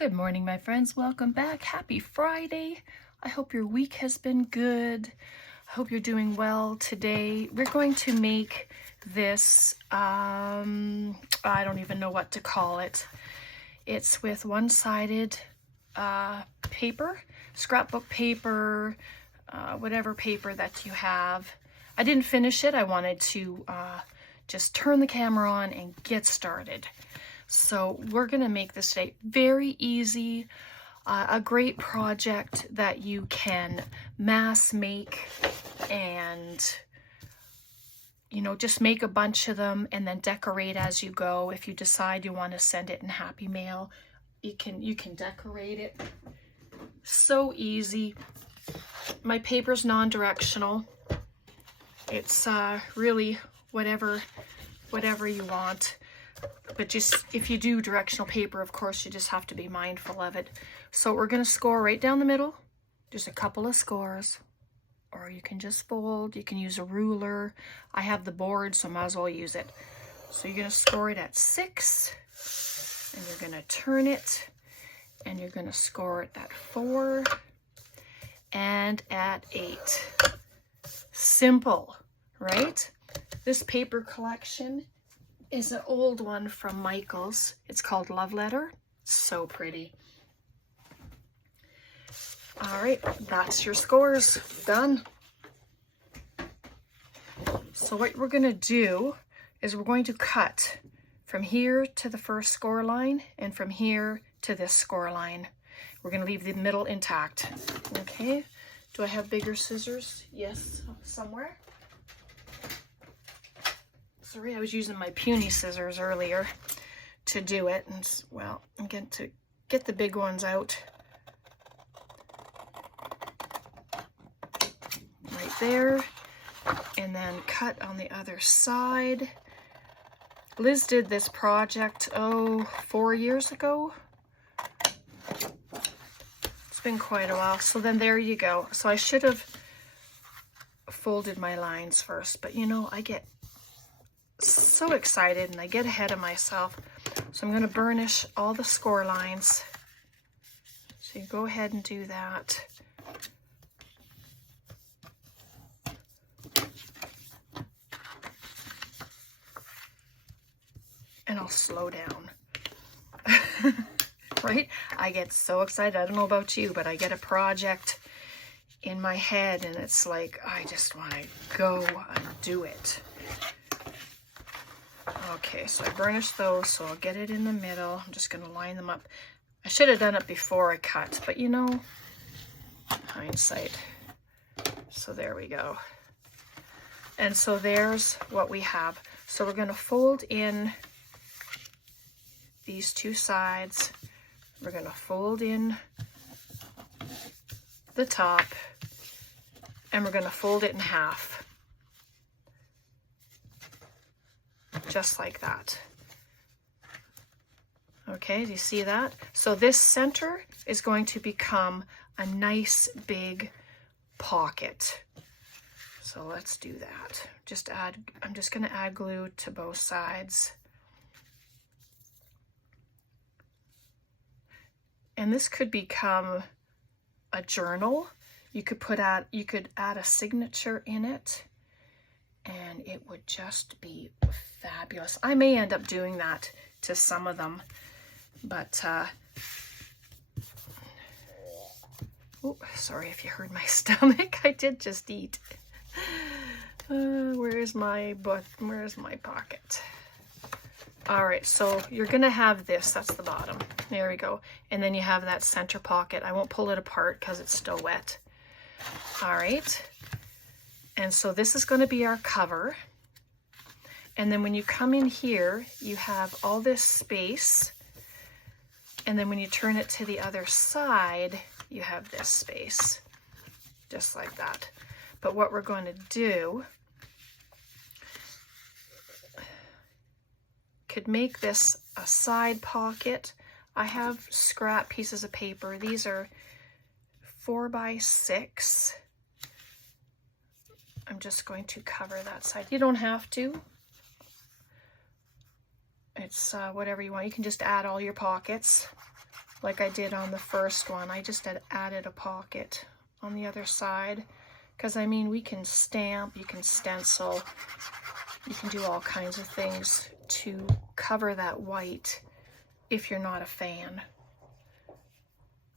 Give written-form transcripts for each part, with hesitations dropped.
Good morning, my friends. Welcome back. Happy Friday. I hope your week has been good. I hope you're doing well. Today, we're going to make this, I don't even know what to call it. It's with one-sided paper, scrapbook paper, whatever paper that you have. I didn't finish it. I wanted to just turn the camera on and get started. So we're going to make this today. Very easy, a great project that you can mass make and, you know, just make a bunch of them and then decorate as you go. If you decide you want to send it in Happy Mail, you can decorate it. So easy. My paper's non-directional. It's really whatever you want. But just if you do directional paper, of course, you just have to be mindful of it. So we're going to score right down the middle, just a couple of scores, or you can just fold. You can use a ruler. I have the board, so I might as well use it. So you're going to score it at 6, and you're going to turn it, and you're going to score it at 4 and at 8. Simple, right? This paper collection is an old one from Michael's. It's called Love Letter. So pretty. All right, that's your scores. Done. So what we're going to do is we're going to cut from here to the first score line and from here to this score line. We're going to leave the middle intact. Okay. Do I have bigger scissors? Yes, somewhere. Sorry, I was using my puny scissors earlier to do it, and well, I'm going to get the big ones out. Right there, and then cut on the other side. Liz did this project, 4 years ago. It's been quite a while, so then there you go. So I should have folded my lines first, but you know, I get so excited and I get ahead of myself. So I'm going to burnish all the score lines. So you go ahead and do that. And I'll slow down. Right? I get so excited. I don't know about you, but I get a project in my head and it's like, I just want to go and do it. Okay, so I burnished those, so I'll get it in the middle. I'm just going to line them up. I should have done it before I cut, but you know, hindsight. So there we go. And so there's what we have. So we're going to fold in these two sides. We're going to fold in the top, and we're going to fold it in half. Just like that. Okay, do you see that? So this center is going to become a nice big pocket. So let's do that. I'm just going to add glue to both sides. And this could become a journal. You could add a signature in it, and it would just be fabulous. I may end up doing that to some of them, but oh, sorry if you heard my stomach. I did just eat. Where's my pocket? All right, so you're gonna have this. That's the bottom. There we go. And then you have that center pocket. I won't pull it apart because it's still wet. All right. And so this is going to be our cover. And then when you come in here, you have all this space. And then when you turn it to the other side, you have this space, just like that. But what we're going to do, could make this a side pocket. I have scrap pieces of paper. These are 4x6. I'm just going to cover that side. You don't have to. It's whatever you want. You can just add all your pockets. like I did on the first one. I just had added a pocket on the other side, because I mean, we can stamp, you can stencil, you can do all kinds of things to cover that white if you're not a fan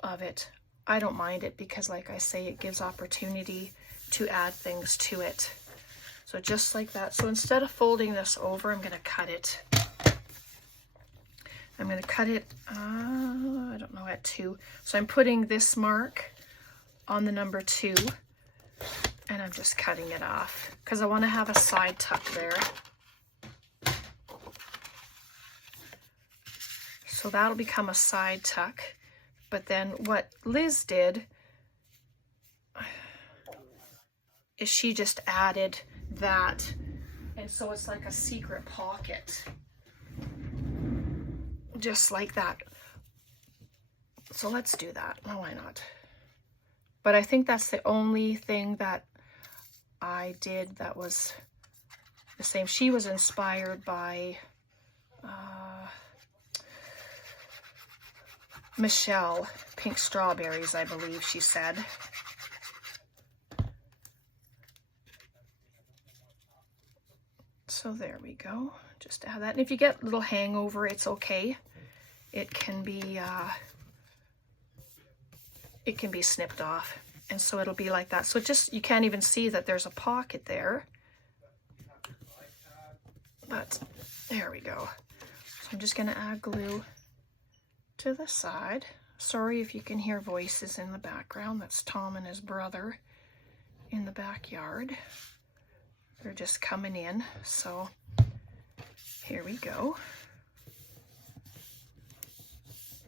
of it. I don't mind it because, like I say, it gives opportunity to add things to it. So just like that. So instead of folding this over, I'm going to cut it. I'm going to cut it, I don't know, at 2. So I'm putting this mark on the number 2, and I'm just cutting it off because I want to have a side tuck there. So that'll become a side tuck. But then what Liz did is she just added that, and so it's like a secret pocket, just like that. So let's do that. Oh, why not? But I think that's the only thing that I did that was the same. She was inspired by Michelle, Pink Strawberries, I believe she said. So there we go. Just add that. And if you get a little hangover, it's okay. It can be snipped off. And so it'll be like that. So just, you can't even see that there's a pocket there. But there we go. So I'm just going to add glue to the side. Sorry if you can hear voices in the background. That's Tom and his brother in the backyard. They're just coming in. So here we go.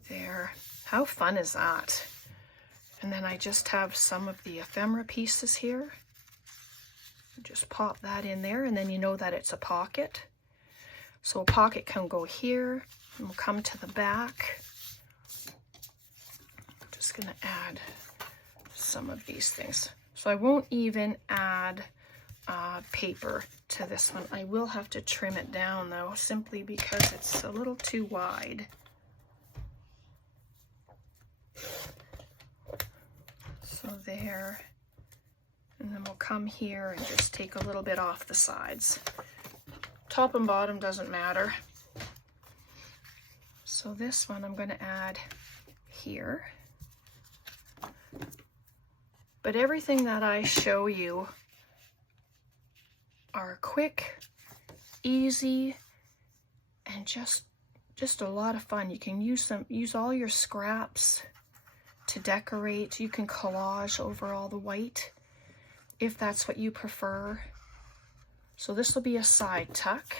There. How fun is that? And then I just have some of the ephemera pieces here. Just pop that in there, and then you know that it's a pocket. So a pocket can go here, and we'll come to the back. I'm just going to add some of these things. So I won't even add paper to this one. I will have to trim it down though, simply because it's a little too wide. So there, and then we'll come here and just take a little bit off the sides. Top and bottom doesn't matter. So this one I'm going to add here. But everything that I show you are quick, easy, and just a lot of fun. You can use all your scraps to decorate. You can collage over all the white if that's what you prefer. So this will be a side tuck,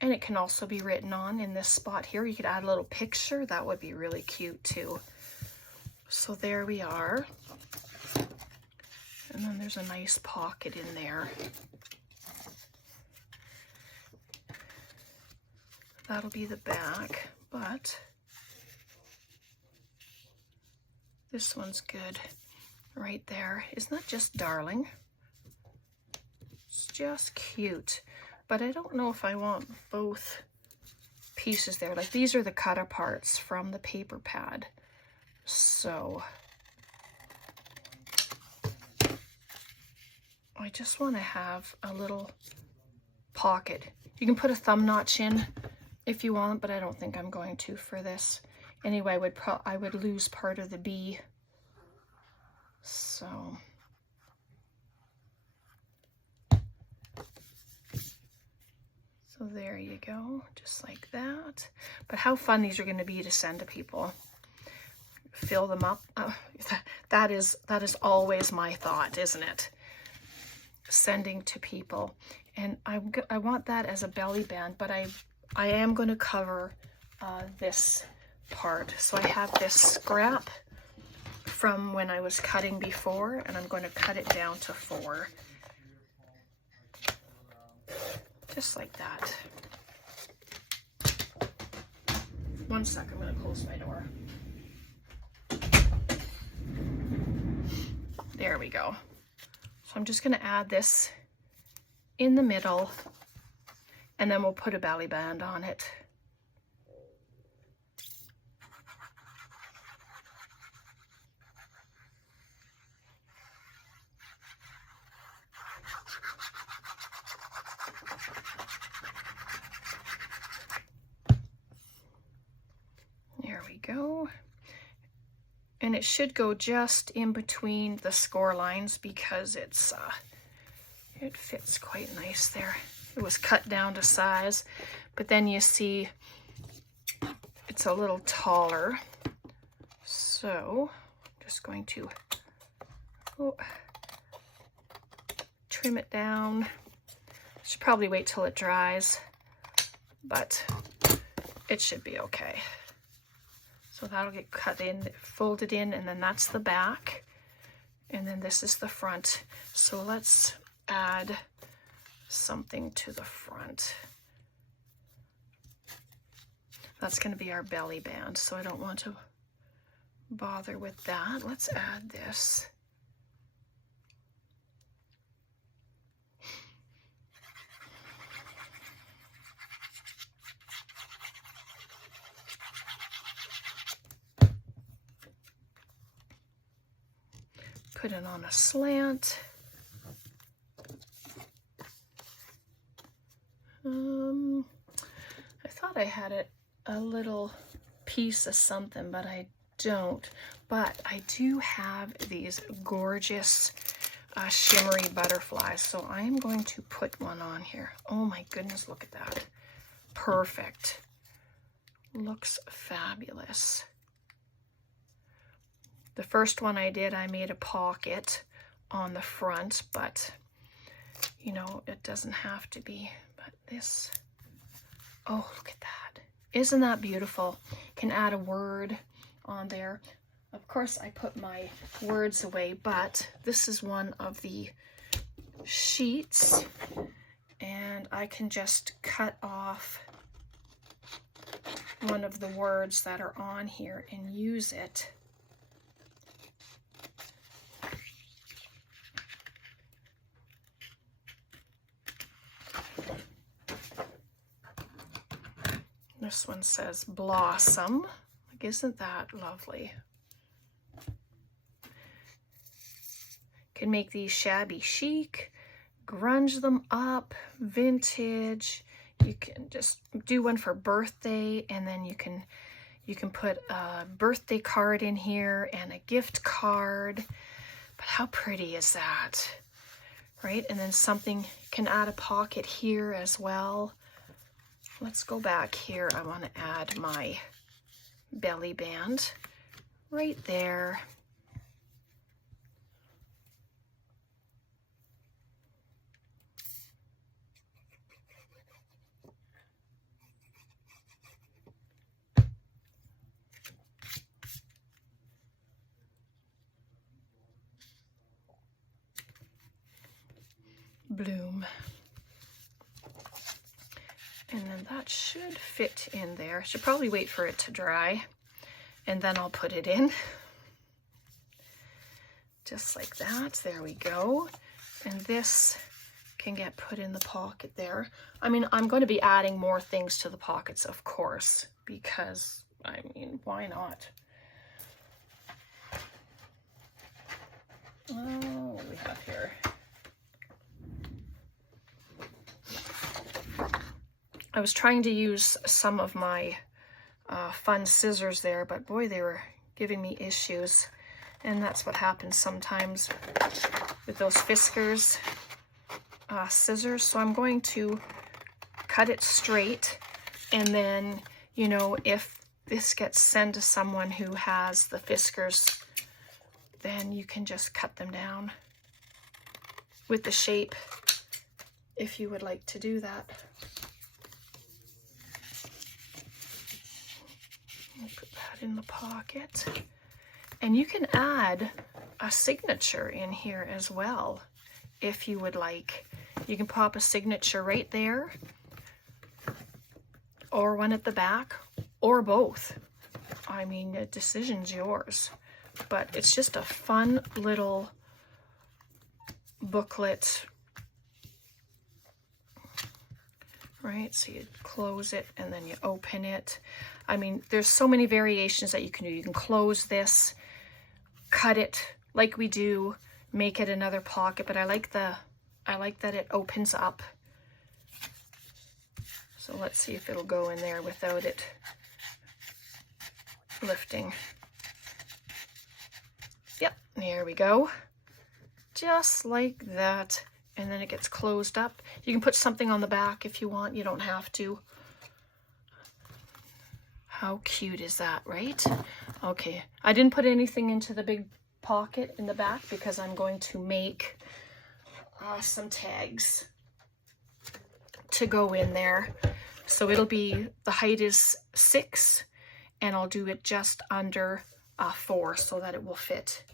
and it can also be written on in this spot here. You could add a little picture. That would be really cute too. So there we are. And then there's a nice pocket in there. That'll be the back, but this one's good right there. Isn't that just darling? It's just cute. But I don't know if I want both pieces there. Like, these are the cut aparts from the paper pad. So I just want to have a little pocket. You can put a thumb notch in if you want, but I don't think I'm going to for this. Anyway, I would lose part of the bee. So there you go, just like that. But how fun these are going to be to send to people. Fill them up. That is always my thought, isn't it? Sending to people. And I want that as a belly band, but I am going to cover this part. So I have this scrap from when I was cutting before, and I'm going to cut it down to 4. Just like that. One sec, I'm going to close my door. There we go. So I'm just going to add this in the middle, and then we'll put a belly band on it. we go. And it should go just in between the score lines because it fits quite nice there. It was cut down to size, but then you see it's a little taller. So I'm just going to trim it down. Should probably wait till it dries, but it should be okay. So that'll get cut in, folded in, and then that's the back. And then this is the front. So let's add something to the front. That's going to be our belly band, so I don't want to bother with that. Let's add this. Put it on a slant. I thought I had a little piece of something, but I don't. But I do have these gorgeous shimmery butterflies, so I am going to put one on here. Oh my goodness, look at that. Perfect. Looks fabulous. The first one I did, I made a pocket on the front, but you know, it doesn't have to be. But this, oh, look at that. Isn't that beautiful? Can add a word on there. Of course, I put my words away, but this is one of the sheets, and I can just cut off one of the words that are on here and use it. This one says blossom. Like, isn't that lovely? Can make these shabby chic, grunge them up, vintage. You can just do one for birthday, and then you can put a birthday card in here and a gift card. But how pretty is that? Right? And then something can add a pocket here as well. Let's go back here. I want to add my belly band right there. Bloom. And then that should fit in there. Should probably wait for it to dry, and then I'll put it in. Just like that. There we go. And this can get put in the pocket there. I mean, I'm going to be adding more things to the pockets, of course, because, I mean, why not? Oh, what do we have here? I was trying to use some of my fun scissors there, but boy, they were giving me issues. And that's what happens sometimes with those Fiskars scissors. So I'm going to cut it straight, and then, you know, if this gets sent to someone who has the Fiskars, then you can just cut them down with the shape if you would like to do that. I'll put that in the pocket. And you can add a signature in here as well, if you would like. You can pop a signature right there, or one at the back, or both. I mean, the decision's yours. But it's just a fun little booklet. Right, so you close it and then you open it. I mean, there's so many variations that you can do. You can close this, cut it like we do, make it another pocket, but I like that it opens up. So let's see if it'll go in there without it lifting. Yep, there we go. Just like that. And then it gets closed up. You can put something on the back if you want. You don't have to. How cute is that, right? Okay, I didn't put anything into the big pocket in the back because I'm going to make some tags to go in there. So it'll be, the height is 6 and I'll do it just under 4 so that it will fit.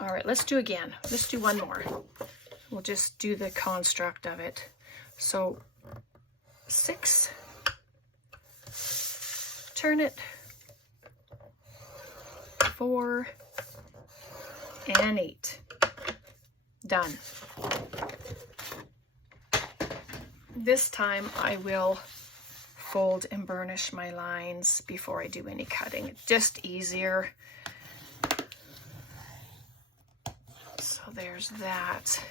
All right, let's do again. Let's do one more. We'll just do the construct of it. So 6, turn it, 4, and 8. Done. This time I will fold and burnish my lines before I do any cutting. It's just easier. So there's that.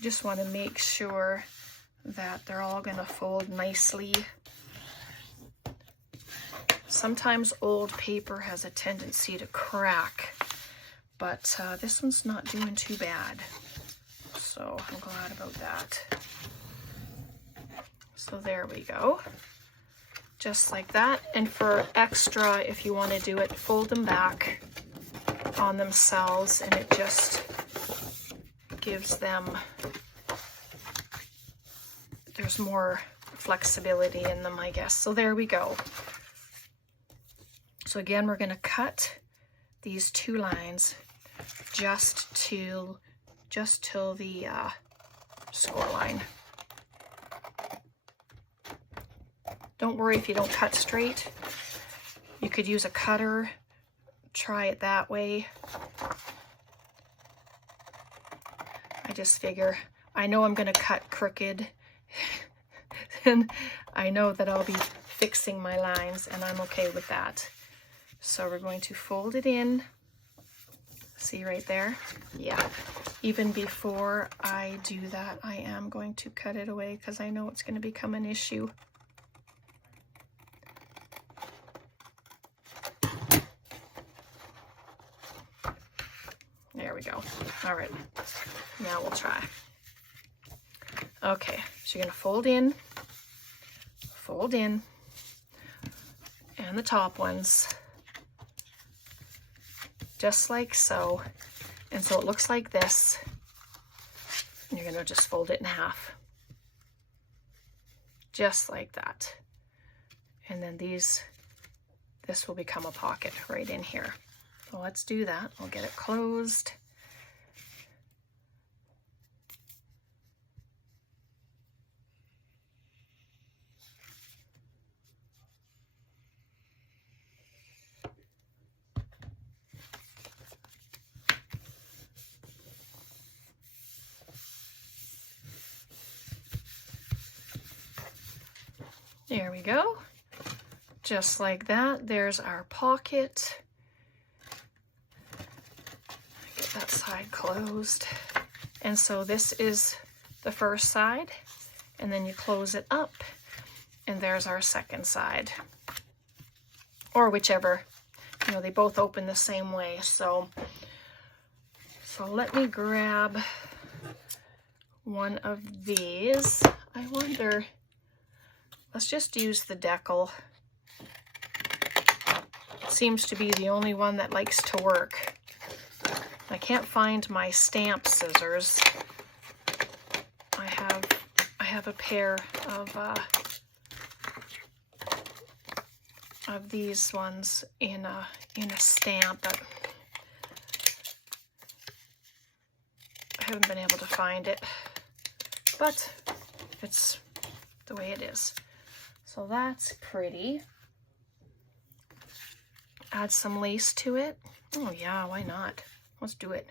Just want to make sure that they're all going to fold nicely. Sometimes old paper has a tendency to crack, but this one's not doing too bad. So I'm glad about that. So there we go. Just like that. And for extra, if you want to do it, fold them back on themselves and it just gives them, there's more flexibility in them, I guess. So there we go. So again, we're going to cut these 2 lines just till the score line. Don't worry if you don't cut straight. You could use a cutter. Try it that way. I just figure, I know I'm going to cut crooked and I know that I'll be fixing my lines and I'm okay with that. So we're going to fold it in. See right there? Yeah. Even before I do that, I am going to cut it away because I know it's going to become an issue. There we go. All right. Now we'll try. Okay. So you're going to fold in, and the top ones. Just like so. And so it looks like this. And you're going to just fold it in half. Just like that. And then this will become a pocket right in here. So let's do that. We'll get it closed. There we go. Just like that. There's our pocket. Get that side closed. And so this is the first side, and then you close it up, and there's our second side. Or whichever, you know, they both open the same way. So let me grab one of these. I wonder, let's just use the decal. Seems to be the only one that likes to work. I can't find my stamp scissors. I have a pair of these ones in a stamp, but I haven't been able to find it. But it's the way it is. So that's pretty. Add some lace to it. Oh yeah, why not? Let's do it.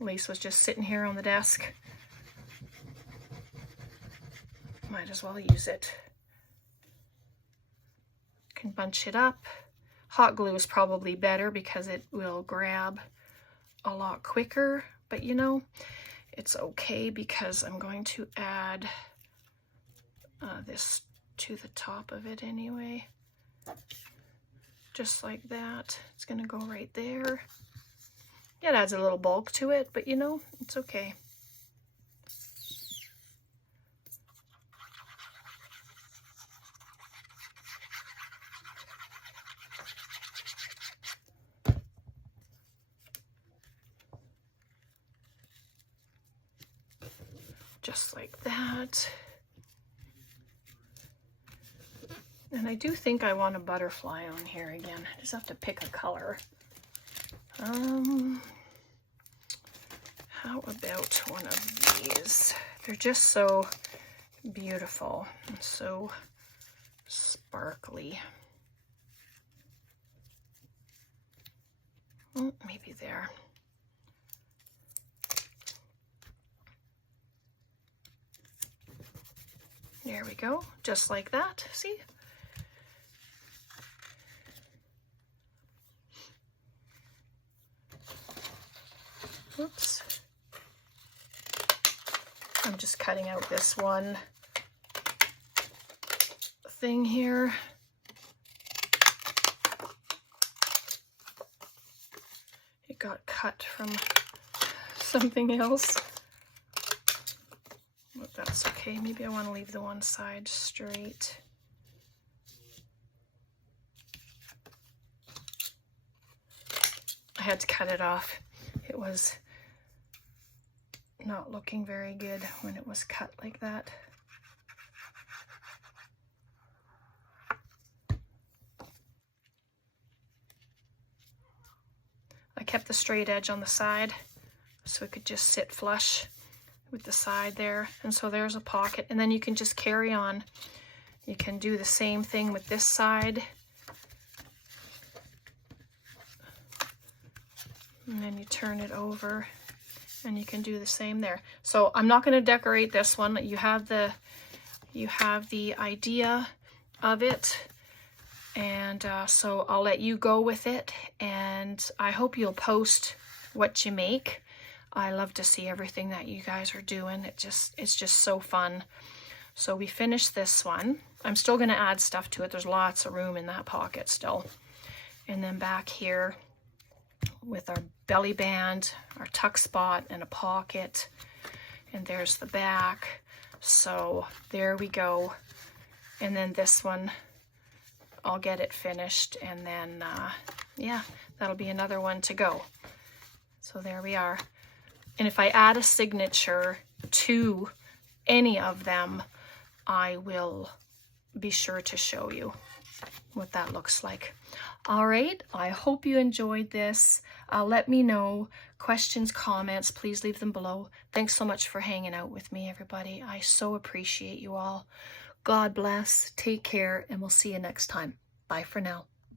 Lace was just sitting here on the desk. Might as well use it. Can bunch it up. Hot glue is probably better because it will grab a lot quicker, but you know, it's okay because I'm going to add this to the top of it anyway. Just like that. It's gonna go right there. It adds a little bulk to it, but you know, it's okay. Just like that. And I do think I want a butterfly on here again. I just have to pick a color. How about one of these? They're just so beautiful and so sparkly. Oh, maybe there. There we go, just like that, see? Oops. I'm just cutting out this one thing here. It got cut from something else. But that's okay. Maybe I want to leave the one side straight. I had to cut it off. It was not looking very good when it was cut like that. I kept the straight edge on the side so it could just sit flush with the side there. And so there's a pocket, and then you can just carry on. You can do the same thing with this side. And then you turn it over and you can do the same there. So I'm not going to decorate this one. You have the idea of it. And so I'll let you go with it, and I hope you'll post what you make. I love to see everything that you guys are doing. It's just so fun. So we finished this one. I'm still going to add stuff to it. There's lots of room in that pocket still. And then back here with our belly band, our tuck spot, and a pocket. And there's the back. So there we go. And then this one, I'll get it finished, and then yeah, that'll be another one to go. So there we are. And if I add a signature to any of them, I will be sure to show you what that looks like. All right, I hope you enjoyed this. Let me know questions, comments, please leave them below. Thanks so much for hanging out with me, everybody. I so appreciate you all. God bless, take care, and we'll see you next time. Bye for now.